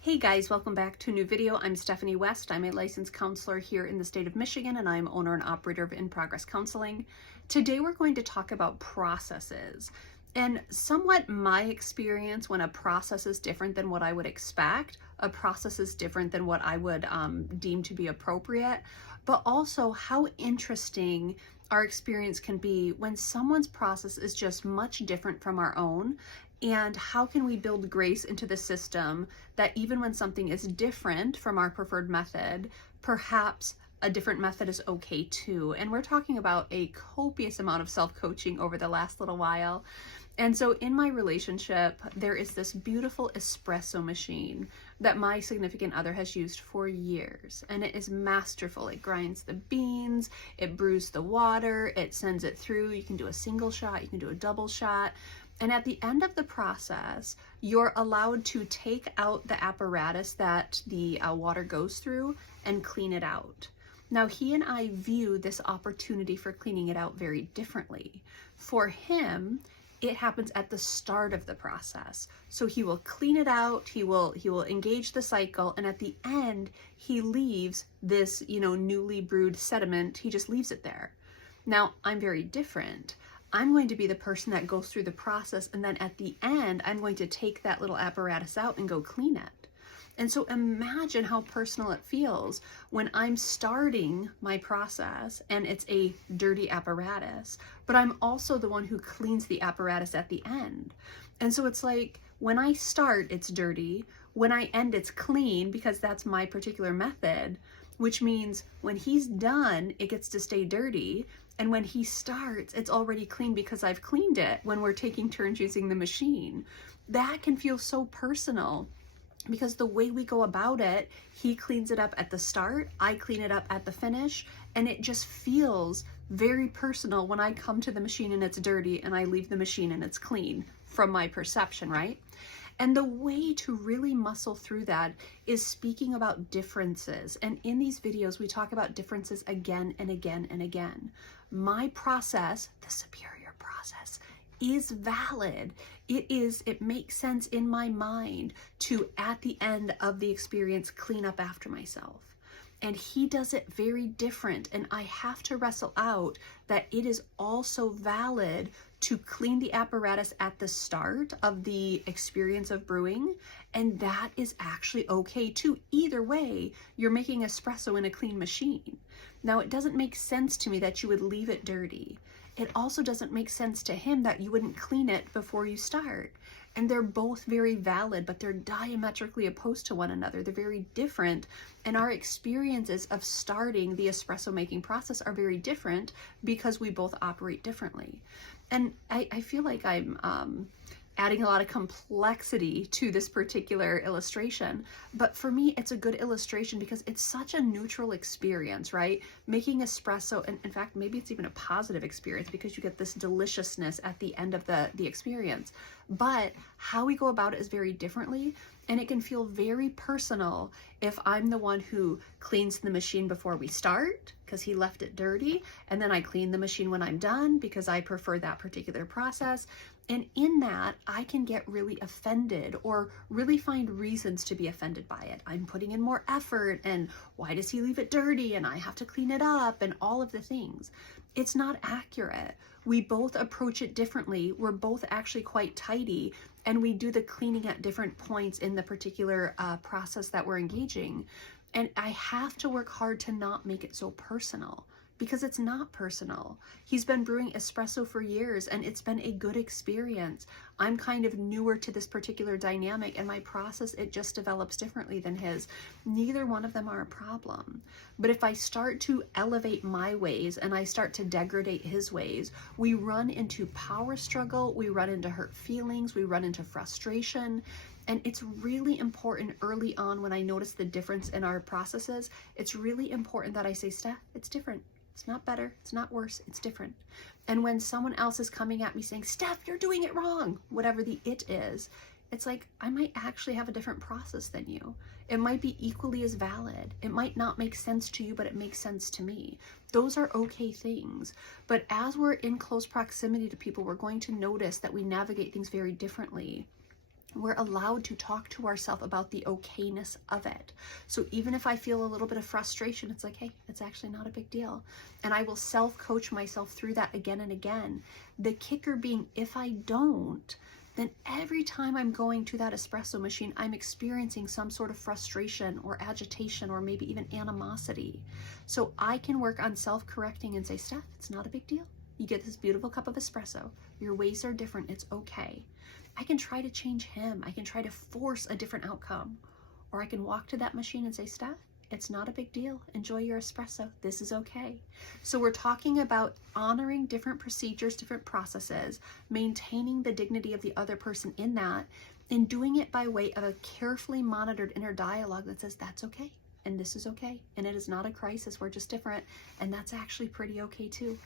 Hey guys, welcome back to a new video. I'm Stephanie West. I'm a licensed counselor here in the state of Michigan, and I'm owner and operator of In Progress Counseling. Today we're going to talk about processes and somewhat my experience when a process is different than what I would expect. A process is different than what I would deem to be appropriate, but also how interesting our experience can be when someone's process is just much different from our own. And how can we build grace into the system that even when something is different from our preferred method, perhaps a different method is okay too. And we're talking about a copious amount of self-coaching over the last little while. And so in my relationship, there is this beautiful espresso machine that my significant other has used for years. And it is masterful. It grinds the beans, it brews the water, it sends it through. You can do a single shot, you can do a double shot. And at the end of the process, you're allowed to take out the apparatus that the water goes through and clean it out. Now, he and I view this opportunity for cleaning it out very differently. For him, it happens at the start of the process. So he will clean it out, he will engage the cycle, and at the end, he leaves this, newly brewed sediment, he just leaves it there. Now, I'm very different. I'm going to be the person that goes through the process, and then at the end, I'm going to take that little apparatus out and go clean it. And so imagine how personal it feels when I'm starting my process and it's a dirty apparatus, but I'm also the one who cleans the apparatus at the end. And so it's like when I start, it's dirty. When I end, it's clean because that's my particular method, which means when he's done, it gets to stay dirty. And when he starts, it's already clean because I've cleaned it when we're taking turns using the machine. That can feel so personal because the way we go about it, he cleans it up at the start, I clean it up at the finish, and it just feels very personal when I come to the machine and it's dirty and I leave the machine and it's clean from my perception, right? And the way to really muscle through that is speaking about differences. And in these videos, we talk about differences again and again and again. My process, the superior process, is valid. It makes sense in my mind to, at the end of the experience, clean up after myself. And he does it very different. And I have to wrestle out that it is also valid to clean the apparatus at the start of the experience of brewing. And that is actually okay too. Either way, you're making espresso in a clean machine. Now, it doesn't make sense to me that you would leave it dirty. It also doesn't make sense to him that you wouldn't clean it before you start. And they're both very valid, but they're diametrically opposed to one another. They're very different. And our experiences of starting the espresso making process are very different because we both operate differently. And I feel like I'm adding a lot of complexity to this particular illustration, but for me, it's a good illustration because it's such a neutral experience, right? Making espresso, and in fact, maybe it's even a positive experience because you get this deliciousness at the end of the experience. But how we go about it is very differently, and it can feel very personal if I'm the one who cleans the machine before we start because he left it dirty, and then I clean the machine when I'm done because I prefer that particular process. And in that, I can get really offended or really find reasons to be offended by it. I'm putting in more effort, and why does he leave it dirty, and I have to clean it up, and all of the things. It's not accurate. We both approach it differently. We're both actually quite tidy, and we do the cleaning at different points in the particular process that we're engaging. And I have to work hard to not make it so personal because it's not personal. He's been brewing espresso for years and it's been a good experience. I'm kind of newer to this particular dynamic, and my process, it just develops differently than his. Neither one of them are a problem. But if I start to elevate my ways and I start to degrade his ways, we run into power struggle, we run into hurt feelings, we run into frustration. And it's really important early on when I notice the difference in our processes, it's really important that I say, Steph, it's different. It's not better, it's not worse, it's different. And when someone else is coming at me saying, Steph, you're doing it wrong, whatever the it is, it's like, I might actually have a different process than you. It might be equally as valid. It might not make sense to you, but it makes sense to me. Those are okay things. But as we're in close proximity to people, we're going to notice that we navigate things very differently. We're allowed to talk to ourselves about the okayness of it. So even if I feel a little bit of frustration, it's like, hey, it's actually not a big deal. And I will self-coach myself through that again and again. The kicker being, if I don't, then every time I'm going to that espresso machine, I'm experiencing some sort of frustration or agitation or maybe even animosity. So I can work on self-correcting and say, Steph, it's not a big deal. You get this beautiful cup of espresso. Your ways are different. It's okay. I can try to change him. I can try to force a different outcome. Or I can walk to that machine and say, Steph, it's not a big deal. Enjoy your espresso. This is okay. So we're talking about honoring different procedures, different processes, maintaining the dignity of the other person in that, and doing it by way of a carefully monitored inner dialogue that says, that's okay. And this is okay. And it is not a crisis. We're just different. And that's actually pretty okay too.